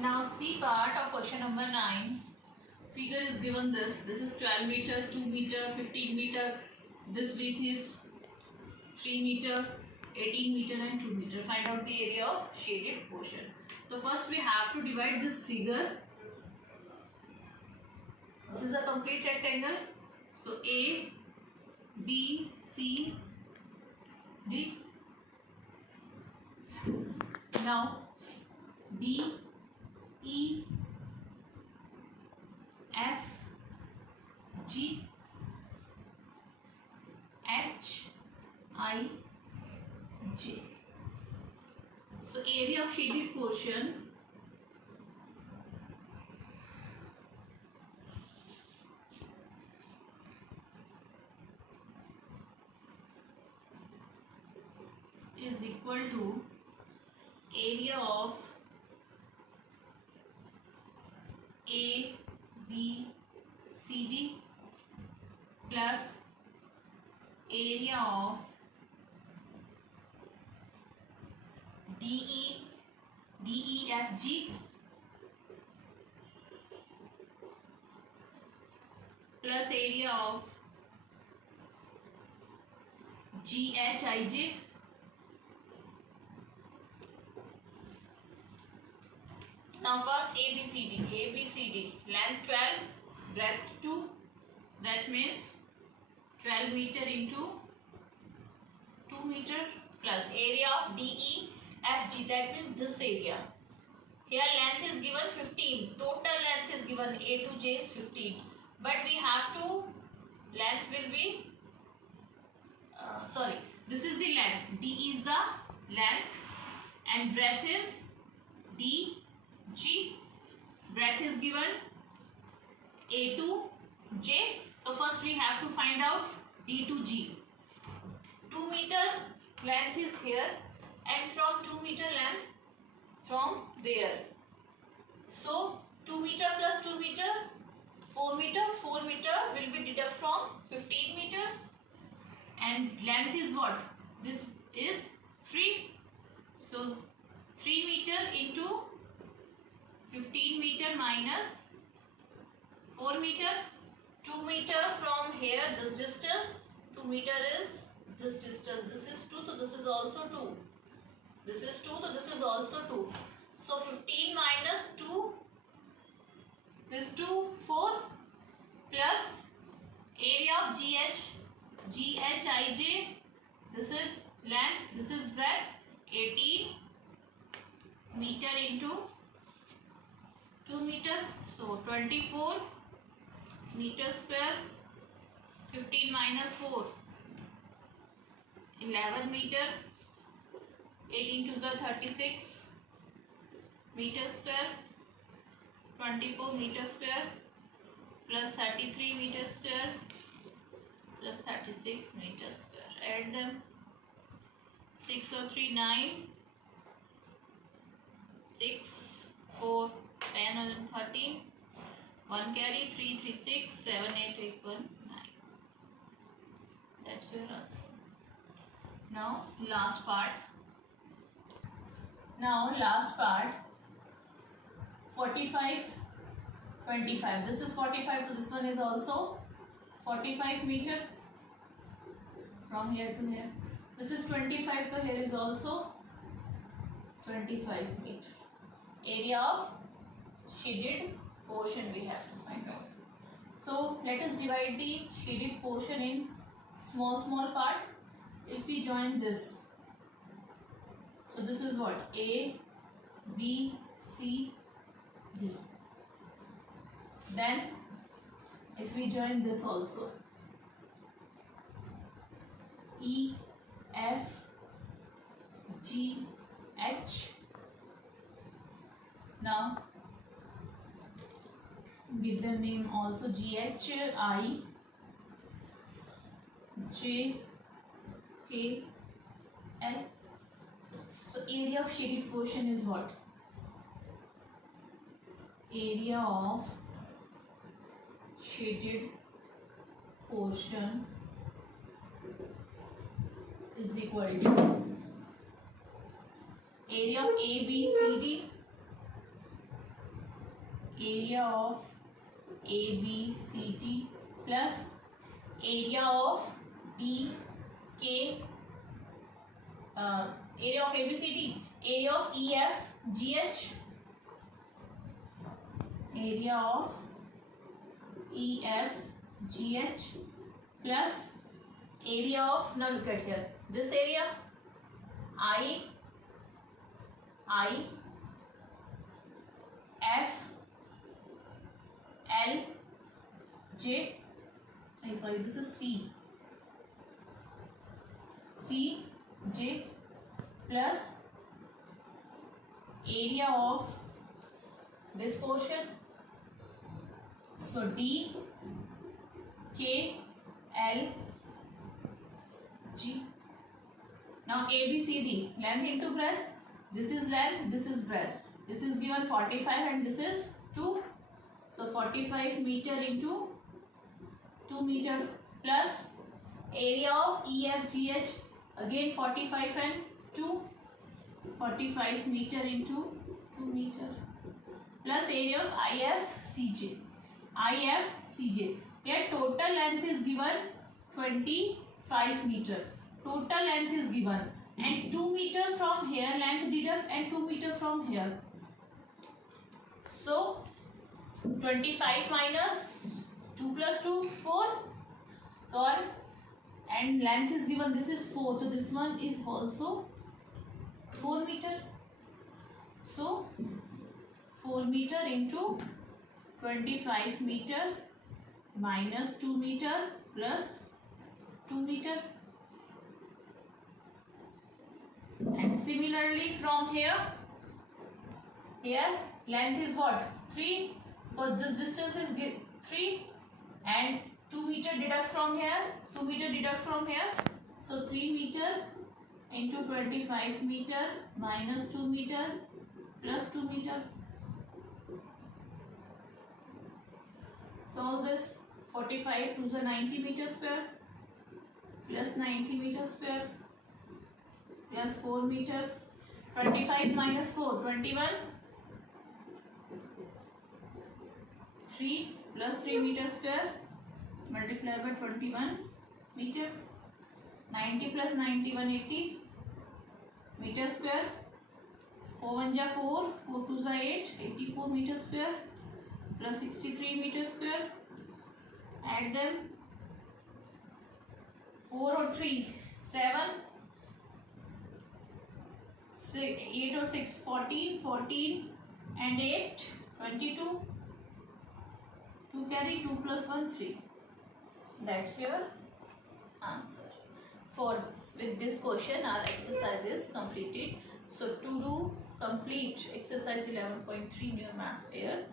Now C part of question number 9. Figure is given this. This is 12 meter, 2 meter, 15 meter. This width is 3 meter, 18 meter and 2 meter. Find out the area of shaded portion. So first we have to divide this figure. This is a complete rectangle. So A, B, C, D. Now D, E, F, G, H, I, J. So area of shaded portion is equal to area of A, B, C, D plus area of D, E, F, G plus area of G, H, I, J. Now first A, B, C, D. Length 12, breadth 2. That means 12 meter into 2 meter plus area of D, E, F, G. That means this area. Here length is given 15. Total length is given A to J is 15. But we have to, length will be, this is the length. D is the length and breadth is D, G. Breadth is given A to J. So first we have to find out D to G. 2 meter length is here and from 2 meter length from there. So 2 meter plus 2 meter, 4 meter. 4 meter will be deduct from 15 meter and length is what? This is 3. So 3 meter into 15 meter minus 4 meter. 2 meter from here this distance. 2 meter is this distance. This is 2, so this is also 2. This is 2, so this is also 2. So 15 minus 2, this 2, 4 plus area of GH, IJ. This is length, this is breadth. 18 meter into 2 meter. So 24 meter square. 15 minus 4. 11 meter. 18 to the 36 meter square. 24 meter square plus 33 meter square plus 36 meter square. Add them. 6 or 3, 9. 6, 4, 10 and 13. 1 carry. 3, 3, 6, 7, 8, 8, 1, 9. That's your answer. Now last part. 45, 25. This is 45, so this one is also 45 meter from here to here. This is 25, so here is also 25 meter. Area of shaded portion we have to find out. So let us divide the shaded portion in small part. If we join this, so this is what? A, B, C, D. Then if we join this also, E, F, G, H. Now give them name also G, H, I, J, K, L. So area of shaded portion is what? Area of shaded portion is equal to area of A, B, C, D area of ABCD plus area of DK, area of ABCD, area of EFGH, area of EFGH plus area of, now look at here, this area I F L J, sorry, this is C J plus area of this portion, so D K L G. Now ABCD, length into breadth, this is length, this is breadth, this is given 45 and this is 2, so 45 meter into 2 meter plus area of EFGH, again 45 and 2, 45 meter into 2 meter plus area of IFCJ, here total length is given 25 meter, total length is given, and 2 meter from here length deduct and 2 meter from here, so 25 minus 2 plus 2, 4, so and length is given, this is 4, so this one is also 4 meter, so 4 meter into 25 meter minus 2 meter plus 2 meter, and similarly from here length is what, 3, because this distance is 3 and 2 meter deduct from here, 2 meter deduct from here, so 3 meter into 25 meter minus 2 meter plus 2 meter. Solve this, 45 to the 90 meter square plus 90 meter square plus 4 meter, 25 minus 4, 21, 3 plus 3 meter square multiplied by 21 meter, 90 plus 90, 180 meter square, 4 1 ja 4, 4 2 ja 8, 84 meter square plus 63 meter square, add them, 4 or 3, 7, 8 or 6, 14, 14 and 8, 22, 2 carry, 2 plus 1, 3. That's your answer. With this question our exercise is completed. So to do complete exercise 11.3 in your maths fair,